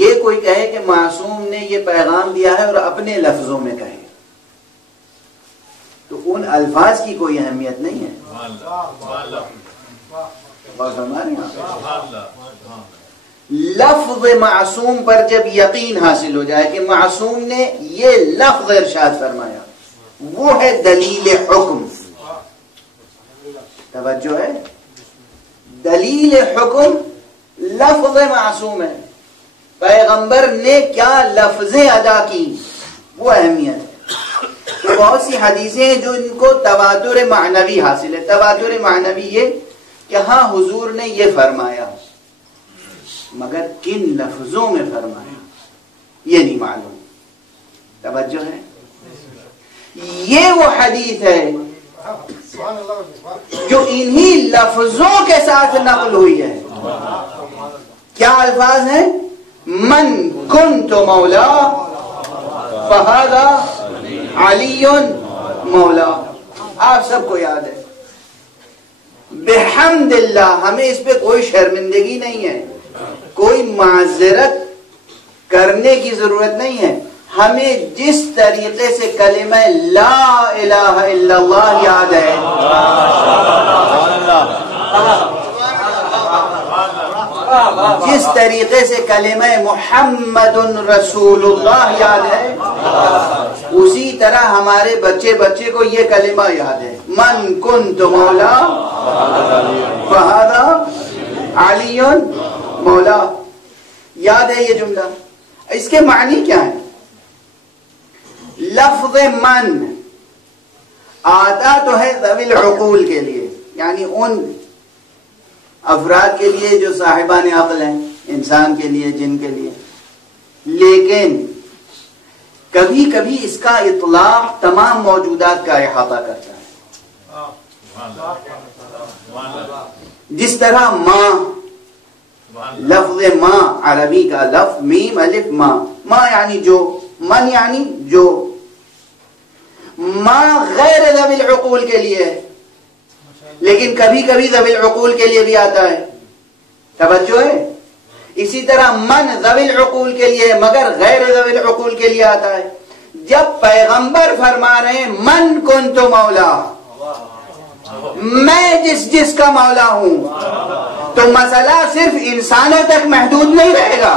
یہ کوئی کہے کہ معصوم نے یہ پیغام دیا ہے اور اپنے لفظوں میں کہے تو ان الفاظ کی کوئی اہمیت نہیں ہے. لفظ معصوم پر جب یقین حاصل ہو جائے کہ معصوم نے یہ لفظ ارشاد فرمایا وہ ہے دلیل حکم. توجہ ہے, دلیل حکم لفظ معصوم ہے, پیغمبر نے کیا لفظیں ادا کی وہ اہمیت ہے. تو بہت سی حدیثیں ہیں جو ان کو تواتر معنوی حاصل ہے. تواتر معنوی یہ کہ ہاں حضور نے یہ فرمایا مگر کن لفظوں میں فرمایا یہ نہیں معلوم. توجہ ہے, یہ وہ حدیث ہے جو انہی لفظوں کے ساتھ نقل ہوئی ہے. کیا الفاظ ہیں؟ من کنت مولا فہذا علی مولا. آپ سب کو یاد ہے. بحمد اللہ, ہمیں اس پہ کوئی شرمندگی نہیں ہے, کوئی معذرت کرنے کی ضرورت نہیں ہے. ہمیں جس طریقے سے کلمہ لا الہ الا اللہ یاد ہے, جس طریقے سے کلمہ محمد رسول اللہ یاد ہے, اسی طرح ہمارے بچے کو یہ کلمہ یاد ہے. من کنت مولا فہذا علی مولا. یاد ہے یہ جملہ؟ اس کے معنی کیا ہے؟ لفظ من آتا تو ہے ذوی العقول کے لیے, یعنی ان افراد کے لیے جو صاحبان عقل ہیں, انسان کے لیے, جن کے لیے. لیکن کبھی کبھی اس کا اطلاق تمام موجودات کا احاطہ کرتا ہے. جس طرح ماں, لفظ ماں عربی کا لفظ میم الف ماں, ماں یعنی جو, من یعنی جو. ماں غیر ذوی العقول کے لیے ہے, لیکن کبھی کبھی ذوی العقول کے لیے بھی آتا ہے. توجہ ہے. اسی طرح من ذوی العقول کے لیے مگر غیر ذوی العقول کے لیے آتا ہے. جب پیغمبر فرما رہے ہیں من کنت مولا, میں جس کا مولا ہوں, تو مسئلہ صرف انسانوں تک محدود نہیں رہے گا.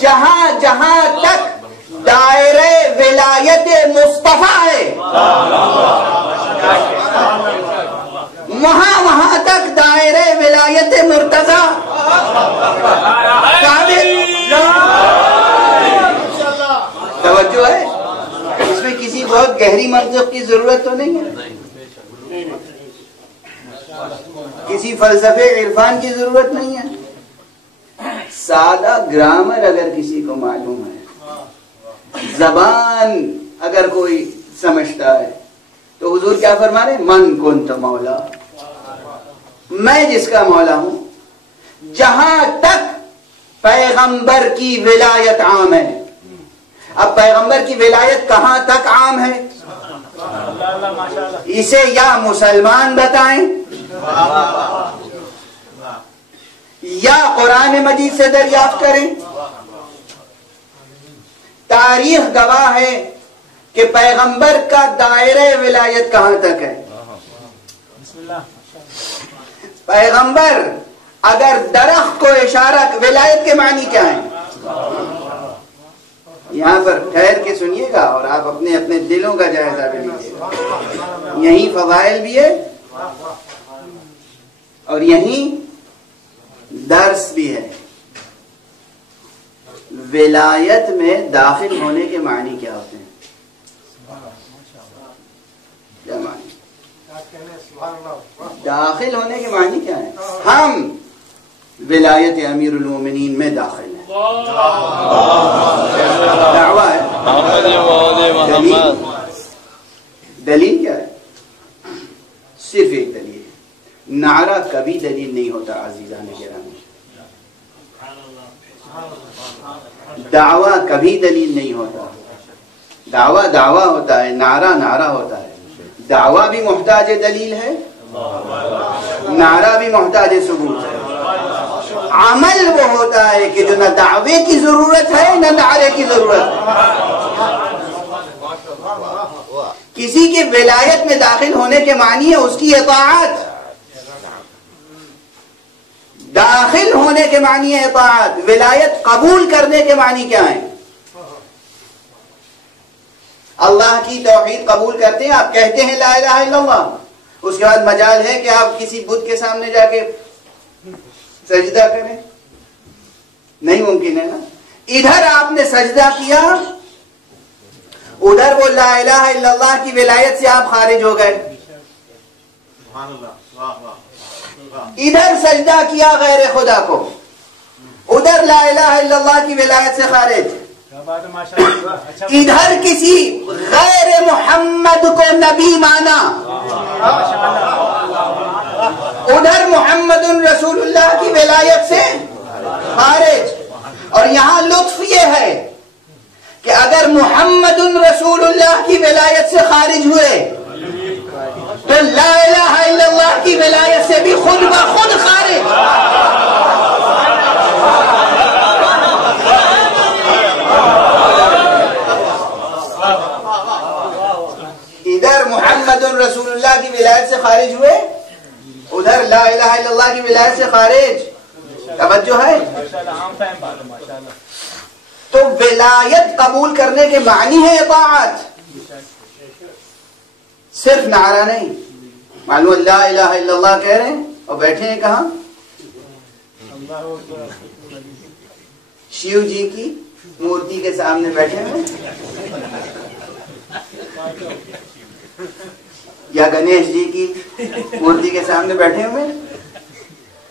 جہاں جہاں تک دائرہ ولایت مصطفیٰ ہے وہاں تک دائرہ ولایت مرتضیٰ توجہ ہے. اس میں کسی بہت گہری منطق کی ضرورت تو نہیں ہے, کسی فلسفے عرفان کی ضرورت نہیں ہے. سادہ گرامر اگر کسی کو معلوم ہے, زبان اگر کوئی سمجھتا ہے, تو حضور کیا فرما رہے ہیں؟ من کنت مولا, میں جس کا مولا ہوں. جہاں تک پیغمبر کی ولایت عام ہے. اب پیغمبر کی ولایت کہاں تک عام ہے؟ اسے یا مسلمان بتائیں یا قرآن مجید سے دریافت کریں. تاریخ گواہ ہے کہ پیغمبر کا دائرہ ولایت کہاں تک ہے. پیغمبر اگر درخت کو اشارہ, ولایت کے معنی کیا ہیں؟ یہاں پر ٹھہر کے سنیے گا اور آپ اپنے اپنے دلوں کا جائزہ بھی لیجیے گا. یہیں فضائل بھی ہے اور یہیں درس بھی ہے. ولایت میں داخل ہونے کے معنی کیا ہوتے ہیں؟ کیا معنی؟ داخل ہونے کے معنی کیا ہے؟ ہم ولایت امیر المومنین میں داخل ہیں. دعویٰ ہے. دلیل کیا ہے؟ صرف ایک دلیل ہے. نعرہ کبھی دلیل نہیں ہوتا عزیزان گرامی. دعویٰ کبھی دلیل نہیں ہوتا. دعویٰ ہوتا ہے, نعرہ ہوتا ہے. دعویٰ بھی محتاج دلیل ہے، نعرہ بھی محتاج ثبوت ہے۔ عمل وہ ہوتا ہے کہ جو نہ دعوے کی ضرورت ہے نہ نعرے کی ضرورت ہے۔ کسی کی ولایت میں داخل ہونے کے معنی ہے اس کی اطاعت، داخل ہونے کے معنی ہے اطاعت۔ ولایت قبول کرنے کے معنی کیا ہے؟ اللہ کی توحید قبول کرتے ہیں، آپ کہتے ہیں لا الہ الا اللہ، اس کے بعد مجال ہے کہ آپ کسی بت کے سامنے جا کے سجدہ کریں؟ نہیں ممکن ہے نا۔ ادھر آپ نے سجدہ کیا، ادھر وہ لا الہ الا اللہ کی ولایت سے آپ خارج ہو گئے۔ ادھر سجدہ کیا غیر خدا کو، ادھر لا الہ الا اللہ کی ولایت سے خارج۔ ادھر کسی غیر محمد کو نبی مانا، ادھر محمد رسول اللہ کی ولایت سے خارج۔ اور یہاں لطف یہ ہے کہ اگر محمد رسول اللہ کی ولایت سے خارج ہوئے تو لا الہ الا اللہ کی ولایت سے بھی خود بخود خارج۔ ادھر محمد رسول اللہ کی ولایت سے خارج ہوئے، ادھر لا الہ الا اللہ کی ولایت سے خارج۔ توجہ ہے؟ تو ولایت قبول کرنے کے معنی ہے اطاعت، صرف نعرہ نہیں۔ معلوم لا الہ الا اللہ کہہ رہے ہیں اور بیٹھے ہیں کہاں؟ شیو جی کی مورتی کے سامنے بیٹھے ہیں، یا گنیش جی کی مورتی کے سامنے بیٹھے ہوئے،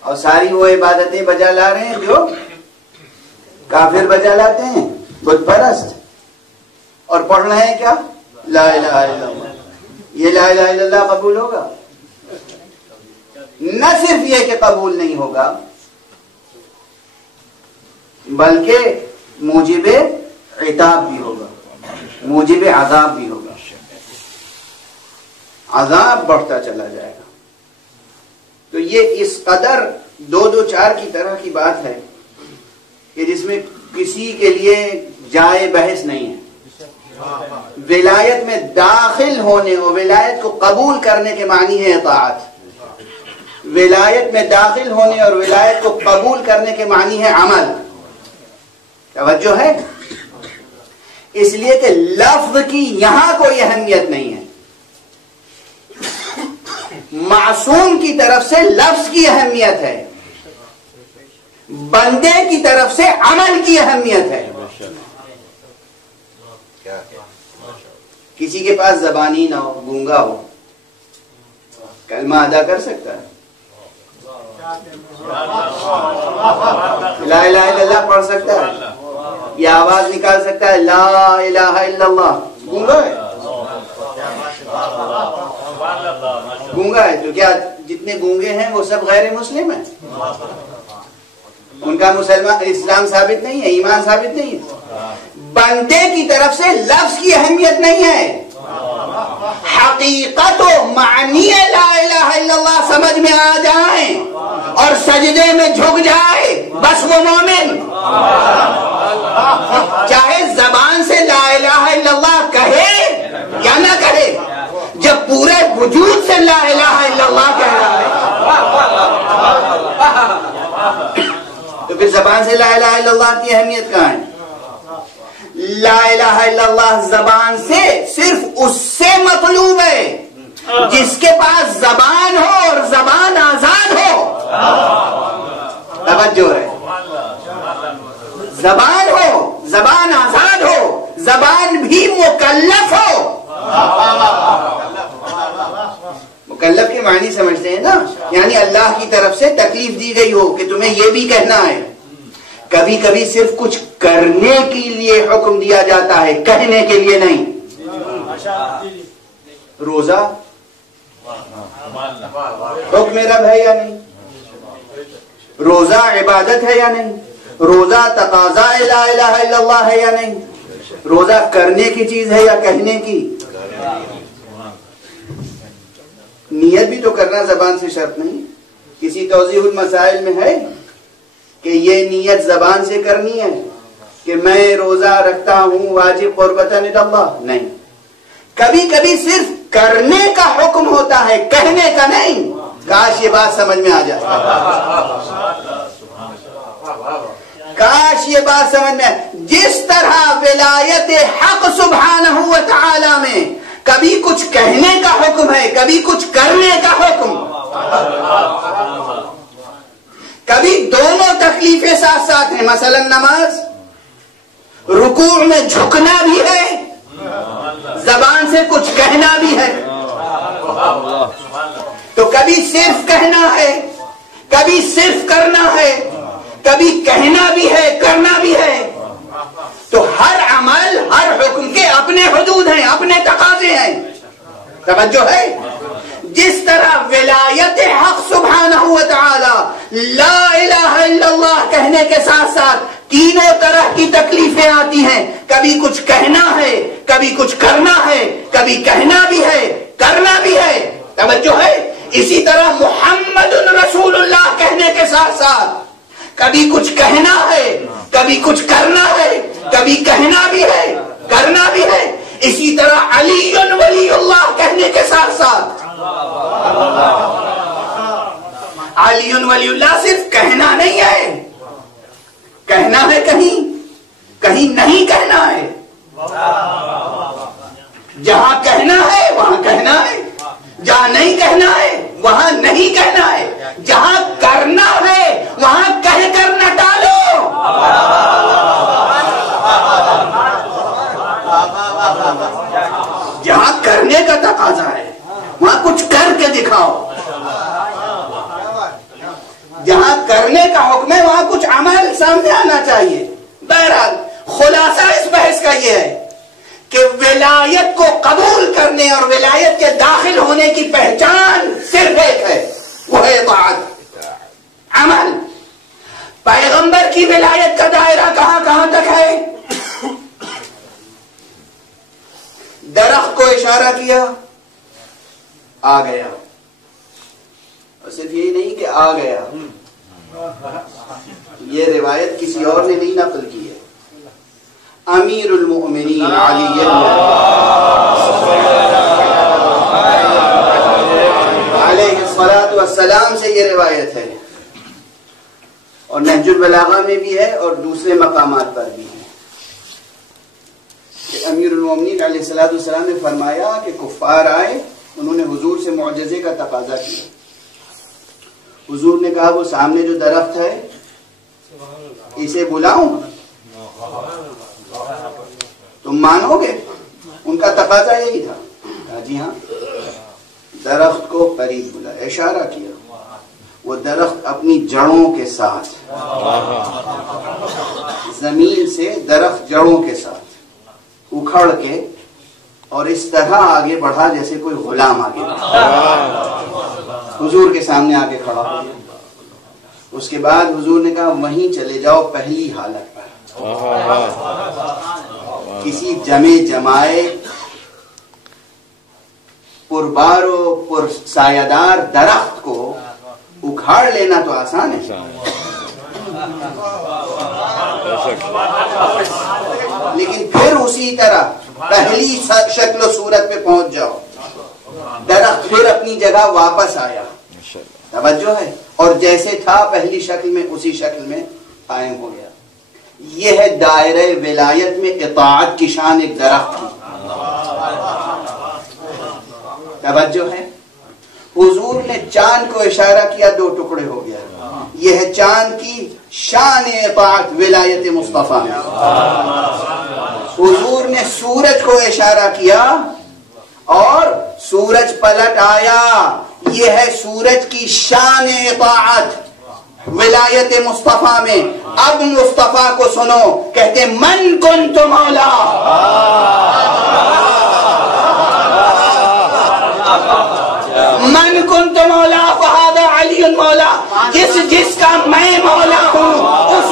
اور ساری وہ عبادتیں بجا لا رہے ہیں جو کافر بجا لاتے ہیں، بت پرست، اور پڑھ رہے ہیں کیا؟ لا الہ الا اللہ۔ یہ لا الہ الا اللہ قبول ہوگا؟ نہ صرف یہ کہ قبول نہیں ہوگا بلکہ موجب عتاب بھی ہوگا، موجب عذاب بھی ہوگا، عذاب بڑھتا چلا جائے گا۔ تو یہ اس قدر 2-2-4 کی طرح کی بات ہے کہ جس میں کسی کے لیے جائے بحث نہیں ہے۔ ولایت میں داخل ہونے اور ولایت کو قبول کرنے کے معنی ہے اطاعت، ولایت میں داخل ہونے اور ولایت کو قبول کرنے کے معنی ہے عمل۔ توجہ ہے؟ اس لیے کہ لفظ کی یہاں کوئی اہمیت نہیں ہے، معصوم کی طرف سے لفظ کی اہمیت ہے، بندے کی طرف سے عمل کی اہمیت ہے۔ کسی کے پاس زبانی نہ ہو، گونگا ہو، کلمہ ادا کر سکتا ہے، لا الہ الا اللہ پڑھ سکتا ہے، یہ آواز نکال سکتا ہے لا الہ الا اللہ، گونگا ہے؟ گونگا ہے تو کیا جتنے گونگے ہیں وہ سب غیر مسلم ہیں؟ ان کا اسلام ثابت نہیں ہے، ایمان ثابت نہیں ہے۔ بندے کی طرف سے لفظ کی اہمیت نہیں ہے، حقیقت و معنی لا الہ الا اللہ سمجھ میں آ جائیں اور سجدے میں جھک جائے بس وہ مومن، چاہے زبان سے لا الہ الا اللہ کہے یا نہ کہے، جب پورے وجود سے لا الہ الا اللہ کہہ رہا ہے تو پھر زبان سے لا الہ الا اللہ کی اہمیت کہاں ہے؟ لا الہ الا اللہ زبان سے صرف اس سے مطلوب ہے جس کے پاس زبان ہو اور زبان آزاد ہو۔ توجہ ہے، زبان ہو، زبان آزاد ہو، زبان بھی مکلف ہو۔ مکلف کے معنی سمجھتے ہیں نا، یعنی اللہ کی طرف سے تکلیف دی گئی ہو کہ تمہیں یہ بھی کہنا ہے۔ کبھی کبھی صرف کچھ کرنے کے لیے حکم دیا جاتا ہے، کہنے کے لیے نہیں۔ روزہ حکم رب ہے یا نہیں؟ روزہ عبادت ہے یا نہیں؟ روزہ تقاضا لا الہ الا اللہ ہے یا نہیں؟ روزہ کرنے کی چیز ہے یا کہنے کی؟ نیت بھی تو کرنا زبان سے شرط نہیں. کسی توضیح المسائل میں ہے کہ یہ نیت زبان سے کرنی ہے کہ میں روزہ رکھتا ہوں واجب قربتاً اللہ؟ نہیں. کبھی کبھی صرف کرنے کا حکم ہوتا ہے، کہنے کا نہیں. کاش یہ بات سمجھ میں آ جائے، کاش یہ بات سمجھ میں. جس طرح ولایت حق سبحانہ و تعالی میں کبھی کچھ کہنے کا حکم ہے، کبھی کچھ کرنے کا حکم، کبھی دونوں تکلیفیں ساتھ ساتھ ہیں. مثلا نماز، رکوع میں جھکنا بھی ہے، زبان سے کچھ کہنا بھی ہے. تو کبھی صرف کہنا ہے، کبھی صرف کرنا ہے، کبھی کہنا بھی ہے، کرنا بھی ہے. تو ہر عمل، ہر حکم کے اپنے حدود ہیں، اپنے تقاضے ہیں. توجہ ہے؟ جس طرح ولایت حق سبحانہ و تعالی لا الہ الا اللہ کہنے کے ساتھ ساتھ تینوں طرح کی تکلیفیں آتی ہیں. کبھی کچھ کہنا ہے، کبھی کچھ کرنا ہے، کبھی کہنا بھی ہے، کرنا بھی ہے. توجہ ہے؟ اسی طرح محمد رسول اللہ کہنے کے ساتھ ساتھ کبھی کچھ کہنا ہے، کبھی کچھ کرنا ہے، کبھی کہنا بھی ہے، کرنا بھی ہے. اسی طرح علی ولی اللہ کہنے کے ساتھ ساتھ علی ولی اللہ صرف کہنا نہیں ہے، کہنا ہے کہیں، کہیں نہیں کہنا ہے. جہاں کہنا ہے وہاں کہنا ہے، جہاں نہیں کہنا ہے وہاں نہیں کہنا ہے. جہاں کرنا ہے وہاں کہہ کر نہ ٹالو. جہاں کرنے کا تقاضا ہے وہاں کچھ کر کے دکھاؤ. جہاں کرنے کا حکم ہے وہاں کچھ عمل سامنے آنا چاہیے. بہرحال خلاصہ اس بحث کا یہ ہے کہ ولایت کو قبول کرنے اور ولایت کے داخل ہونے کی پہچان صرف ایک ہے، وہ ہے اطاعت، عمل. پیغمبر کی ولایت کا دائرہ کہاں کہاں تک ہے؟ درخت کو اشارہ کیا، آ گیا. اور صرف یہی نہیں کہ آ گیا، یہ روایت کسی اور نے نہیں نقل کی ہے. امیر المؤمنین علی علیہ الصلاۃ والسلام سے یہ روایت ہے، اور نہج البلاغہ میں بھی ہے اور دوسرے مقامات پر بھی ہے کہ امیر المؤمنین علیہ الصلاۃ والسلام نے فرمایا کہ کفار آئے، انہوں نے حضور سے معجزے کا تقاضا کیا. حضور نے کہا وہ سامنے جو درخت ہے اسے بلاؤں، تم مانو گے؟ ان کا تقاضا یہی تھا. کہا جی ہاں. درخت کو قریب بلا، اشارہ کیا. وہ درخت اپنی جڑوں کے ساتھ، زمین سے درخت جڑوں کے ساتھ اکھڑ کے اور اس طرح آگے بڑھا جیسے کوئی غلام آگے حضور کے سامنے آگے کھڑا ہو. اس کے بعد حضور نے کہا وہیں چلے جاؤ پہلی حالت پر. کسی جمے جمائے پربار و پر سایہ درخت کو اکھاڑ لینا تو آسان ہے، لیکن پھر اسی طرح پہلی شکل و صورت پہ پہنچ جاؤ. درخت پھر اپنی جگہ واپس آیا. توجہ ہے؟ اور جیسے تھا پہلی شکل میں اسی شکل میں قائم ہو گیا. یہ ہے دائرہ ولایت میں اطاعت کی شان ایک درخت کی. توجہ ہے؟ حضور نے چاند کو اشارہ کیا، 2 ٹکڑے ہو گیا. یہ ہے چاند کی شان اطاعت ولایت مصطفیٰ میں. حضور نے سورج کو اشارہ کیا اور سورج پلٹ آیا. یہ ہے سورج کی شان اطاعت ولایت مصطفیٰ میں. اب مصطفیٰ کو سنو، کہتے من کنت مولا، من کنت مولا فہذا علی مولا. جس کا میں مولا ہوں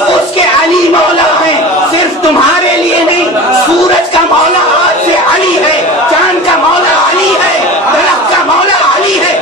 اس کے علی مولا ہیں. صرف تمہارے لیے نہیں، سورج کا مولا آج سے علی ہے، چاند کا مولا علی ہے، درخت کا مولا علی ہے.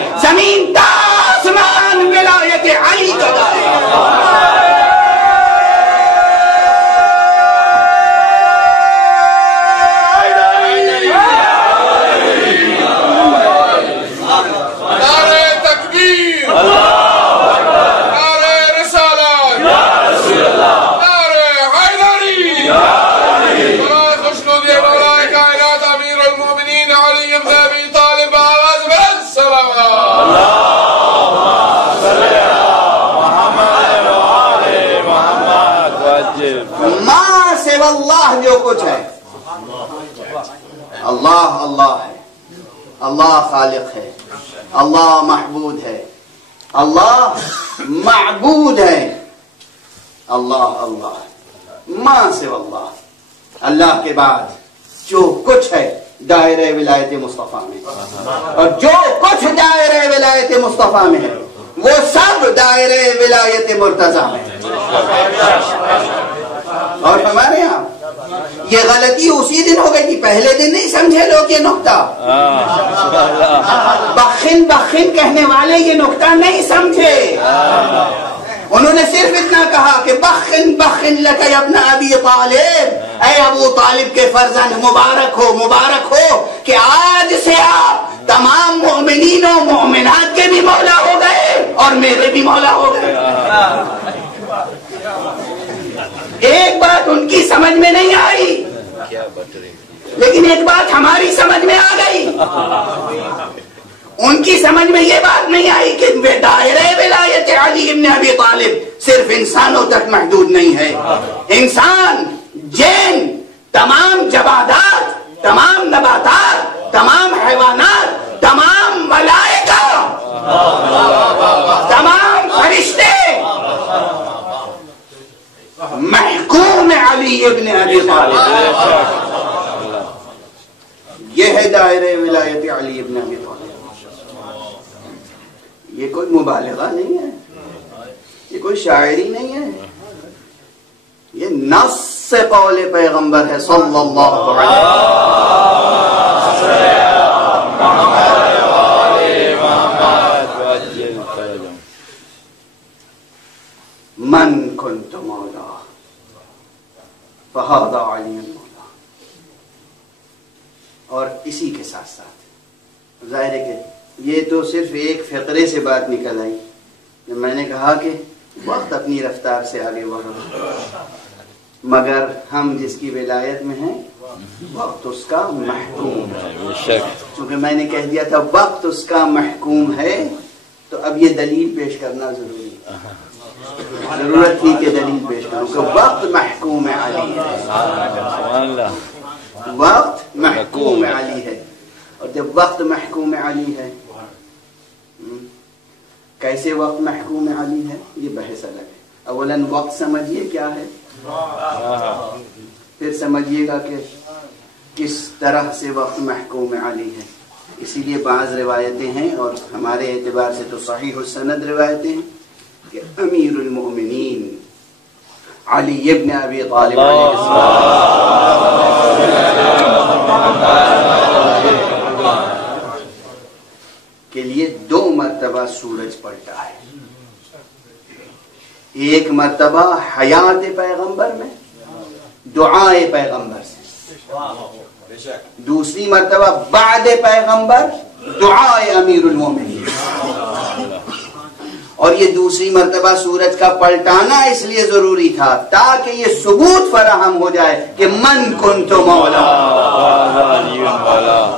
خالق ہے، اللہ محبود ہے، اللہ معبود ہے، اللہ اللہ ما سوا اللہ، اللہ کے بعد جو کچھ ہے دائرہ ولایت مصطفیٰ میں، اور جو کچھ دائرہ ولایت مصطفیٰ میں ہے وہ سب دائرہ ولایت مرتضیٰ میں ہے۔ اور ہمارے یہاں یہ غلطی اسی دن ہو گئی تھی، پہلے دن نہیں سمجھے لوگ یہ نقطہ، بخن بخن کہنے والے یہ نقطہ نہیں سمجھے، انہوں نے صرف اتنا کہا کہ بخن بخن لک یا ابن ابی طالب، اے ابو طالب کے فرزند مبارک ہو کہ آج سے آپ تمام مومنین و مومنات کے بھی مولا ہو گئے اور میرے بھی مولا ہو گئے۔ ایک بات ان کی سمجھ میں نہیں آئی، لیکن ایک بات ہماری سمجھ میں آ گئی۔ ان کی سمجھ میں یہ بات نہیں آئی کہ دائرہ ولایت علی ابن ابی طالب صرف انسانوں تک محدود نہیں ہے، انسان، جن، تمام جمادات، تمام نباتات، تمام حیوانات، تمام ملائکہ، تمام فرشتے محکوم علی ابن ابی طالب۔ یہ ہے دائرہ ولایت علی ابن ابی طالب۔ یہ کوئی مبالغہ نہیں ہے، یہ کوئی شاعری نہیں ہے، یہ نص قول پیغمبر ہے صلی اللہ علیہ وسلم۔ من کنت مولا فہذا علی مولا۔ اور اسی کے ساتھ ساتھ ظاہر ہے کہ یہ تو صرف ایک فقرے سے بات نکل آئی جب میں نے کہا کہ وقت اپنی رفتار سے آگے بڑھو، مگر ہم جس کی ولایت میں ہیں وقت اس کا محکوم ہے۔ چونکہ میں نے کہہ دیا تھا وقت اس کا محکوم ہے تو اب یہ دلیل پیش کرنا ضروری ہے، ضرورت تھی کہ دلیل پیش کروں کہ وقت محکوم علی ہے، وقت محکوم علی ہے۔ اور جب وقت محکوم علی ہے، کیسے وقت محکوم علی ہے یہ بحث الگ ہے۔ اولاً وقت سمجھیے کیا ہے، پھر سمجھیے گا کہ کس طرح سے وقت محکوم علی ہے۔ اسی لیے بعض روایتیں ہیں اور ہمارے اعتبار سے تو صحیح السند روایتیں ہیں کہ امیر المؤمنین علی ابن ابی طالب علیہ کے لیے 2 مرتبہ سورج پلٹا ہے، ایک مرتبہ حیات پیغمبر میں دعائے پیغمبر سے، دوسری مرتبہ بعد پیغمبر دعائے امیر المومنین۔ اور یہ دوسری مرتبہ سورج کا پلٹانا اس لیے ضروری تھا تاکہ یہ ثبوت فراہم ہو جائے کہ من کنت مولا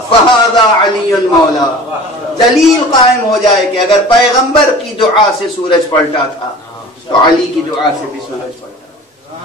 فہذا علی مولا، دلیل قائم ہو جائے کہ اگر پیغمبر کی دعا سے سورج پلٹا تھا تو علی کی دعا سے بھی سورج پلٹا۔